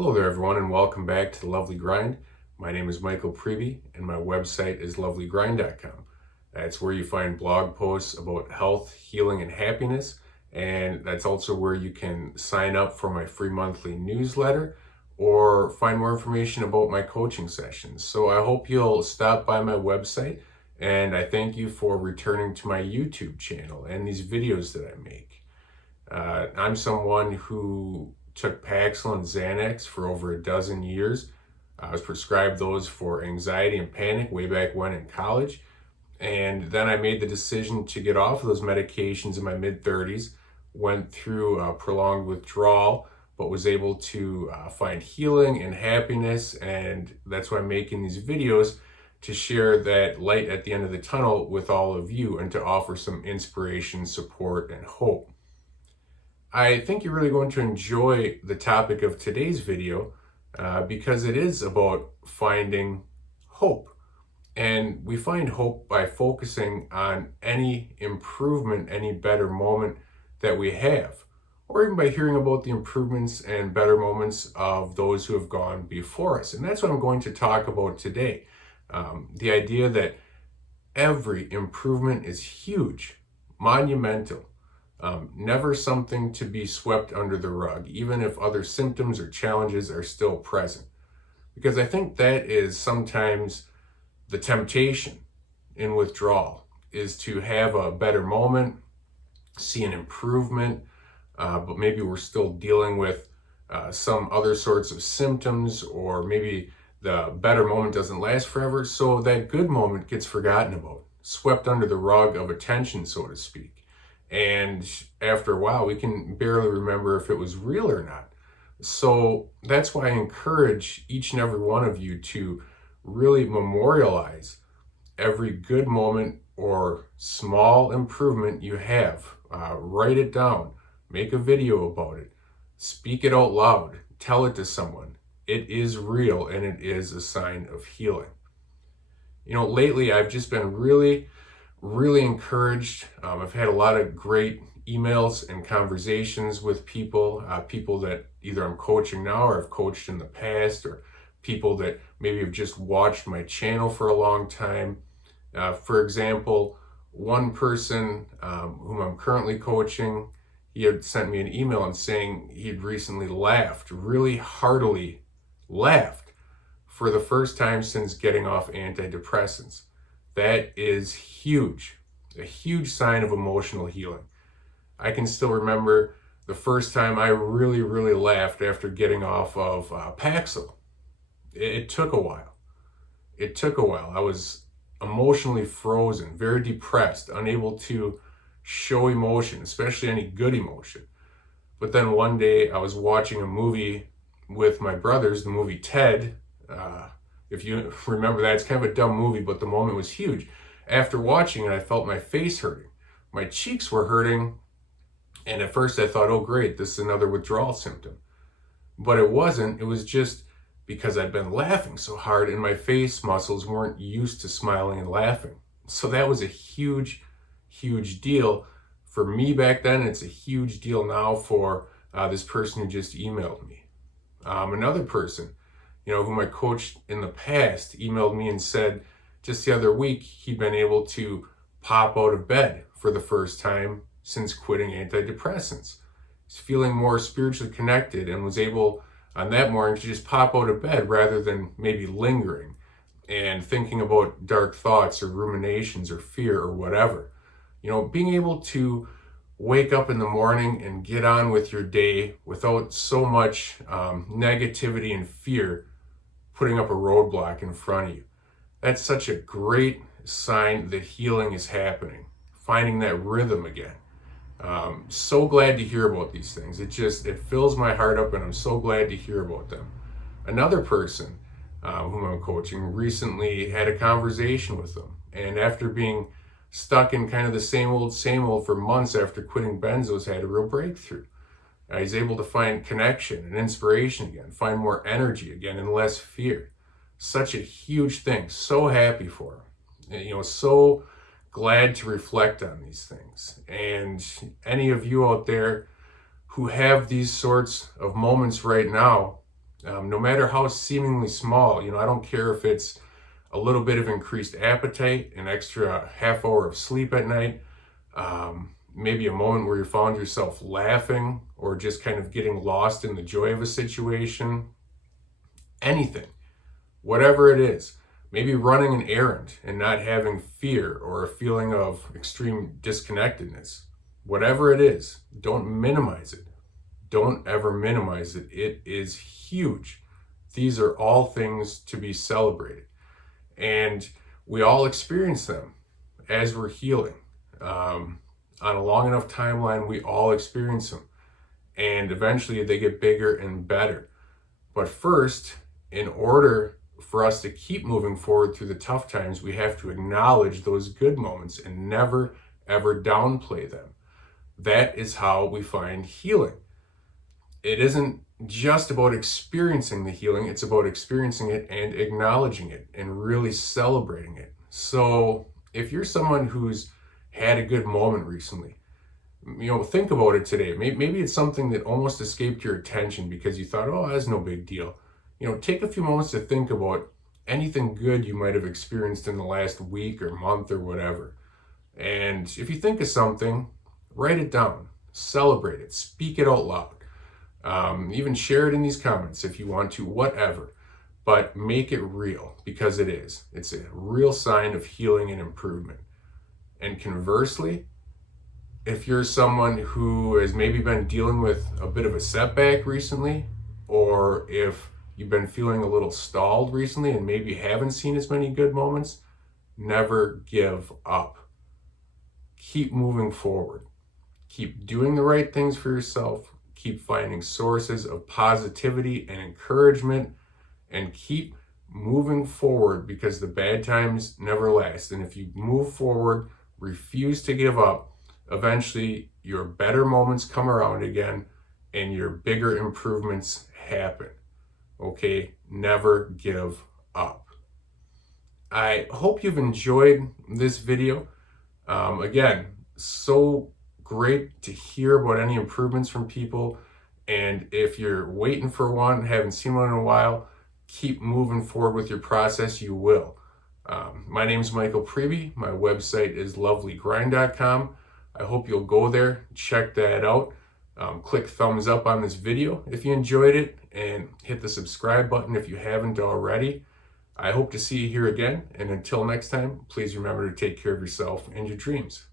Hello there, everyone, and welcome back to The Lovely Grind. My name is Michael Preby, and my website is lovelygrind.com. That's where you find blog posts about health, healing, and happiness, and that's also where you can sign up for my free monthly newsletter or find more information about my coaching sessions. So I hope you'll stop by my website, and I thank you for returning to my YouTube channel and these videos that I make. I'm someone who took Paxil and Xanax for over a dozen years. I was prescribed those for anxiety and panic way back when in college. And then I made the decision to get off of those medications in my mid-30s, went through a prolonged withdrawal, but was able to find healing and happiness. And that's why I'm making these videos, to share that light at the end of the tunnel with all of you and to offer some inspiration, support, and hope. I think you're really going to enjoy the topic of today's video because it is about finding hope. And we find hope by focusing on any improvement, any better moment that we have, or even by hearing about the improvements and better moments of those who have gone before us. And that's what I'm going to talk about today. The idea that every improvement is huge, monumental. Never something to be swept under the rug, even if other symptoms or challenges are still present. Because I think that is sometimes the temptation in withdrawal, is to have a better moment, see an improvement, but maybe we're still dealing with some other sorts of symptoms, or maybe the better moment doesn't last forever, so that good moment gets forgotten about, swept under the rug of attention, so to speak. And after a while, we can barely remember if it was real or not. So that's why I encourage each and every one of you to really memorialize every good moment or small improvement you have. Write it down, make a video about it, speak it out loud, tell it to someone. It is real, and it is a sign of healing. Lately I've just been really encouraged. I've had a lot of great emails and conversations with people that either I'm coaching now or I've coached in the past, or people that maybe have just watched my channel for a long time. For example, one person whom I'm currently coaching, he had sent me an email and saying he'd recently laughed, really heartily laughed, for the first time since getting off antidepressants. That is huge, a huge sign of emotional healing. I can still remember the first time I really laughed after getting off of Paxil. It took a while. I was emotionally frozen, very depressed, unable to show emotion, especially any good emotion. But then one day I was watching a movie with my brothers, the movie Ted. If you remember that, it's kind of a dumb movie, but the moment was huge. After watching it, I felt my face hurting. My cheeks were hurting. And at first I thought, oh great, this is another withdrawal symptom. But it wasn't. It was just because I'd been laughing so hard and my face muscles weren't used to smiling and laughing. So that was a huge deal for me back then. It's a huge deal now for this person who just emailed me. Another person, whom I coached in the past, emailed me and said just the other week he'd been able to pop out of bed for the first time since quitting antidepressants. He's feeling more spiritually connected and was able on that morning to just pop out of bed rather than maybe lingering and thinking about dark thoughts or ruminations or fear or whatever. Being able to wake up in the morning and get on with your day without so much negativity and fear putting up a roadblock in front of you. That's such a great sign that healing is happening, finding that rhythm again. So glad to hear about these things. It fills my heart up, and I'm so glad to hear about them. Another person whom I'm coaching recently had a conversation with them, and after being stuck in kind of the same old for months after quitting benzos, had a real breakthrough. He's able to find connection and inspiration again, find more energy again, and less fear. Such a huge thing. So happy for him. So glad to reflect on these things. And any of you out there who have these sorts of moments right now, No matter how seemingly small, I don't care if it's a little bit of increased appetite, an extra half hour of sleep at night, maybe a moment where you found yourself laughing or just kind of getting lost in the joy of a situation, anything, whatever it is. Maybe running an errand and not having fear or a feeling of extreme disconnectedness. Whatever it is, don't minimize it. Don't ever minimize it. It is huge. These are all things to be celebrated. And we all experience them as we're healing. On a long enough timeline, we all experience them. And eventually they get bigger and better. But first, in order for us to keep moving forward through the tough times, we have to acknowledge those good moments and never, ever downplay them. That is how we find healing. It isn't just about experiencing the healing, it's about experiencing it and acknowledging it and really celebrating it. So if you're someone who's had a good moment recently, think about it today. Maybe it's something that almost escaped your attention because you thought, oh, that's no big deal. Take a few moments to think about anything good you might have experienced in the last week or month or whatever. And if you think of something, write it down, celebrate it, speak it out loud. Even share it in these comments if you want to, whatever. But make it real, because it is. It's a real sign of healing and improvement. And conversely, if you're someone who has maybe been dealing with a bit of a setback recently, or if you've been feeling a little stalled recently and maybe haven't seen as many good moments, never give up. Keep moving forward. Keep doing the right things for yourself. Keep finding sources of positivity and encouragement, and keep moving forward, because the bad times never last. And if you move forward, refuse to give up, eventually your better moments come around again and your bigger improvements happen. Okay, never give up. I hope you've enjoyed this video. Again, so great to hear about any improvements from people. And if you're waiting for one, haven't seen one in a while, keep moving forward with your process. You will. My name is Michael Preby. My website is lovelygrind.com. I hope you'll go there, check that out. Click thumbs up on this video if you enjoyed it, and hit the subscribe button if you haven't already. I hope to see you here again, and until next time, please remember to take care of yourself and your dreams.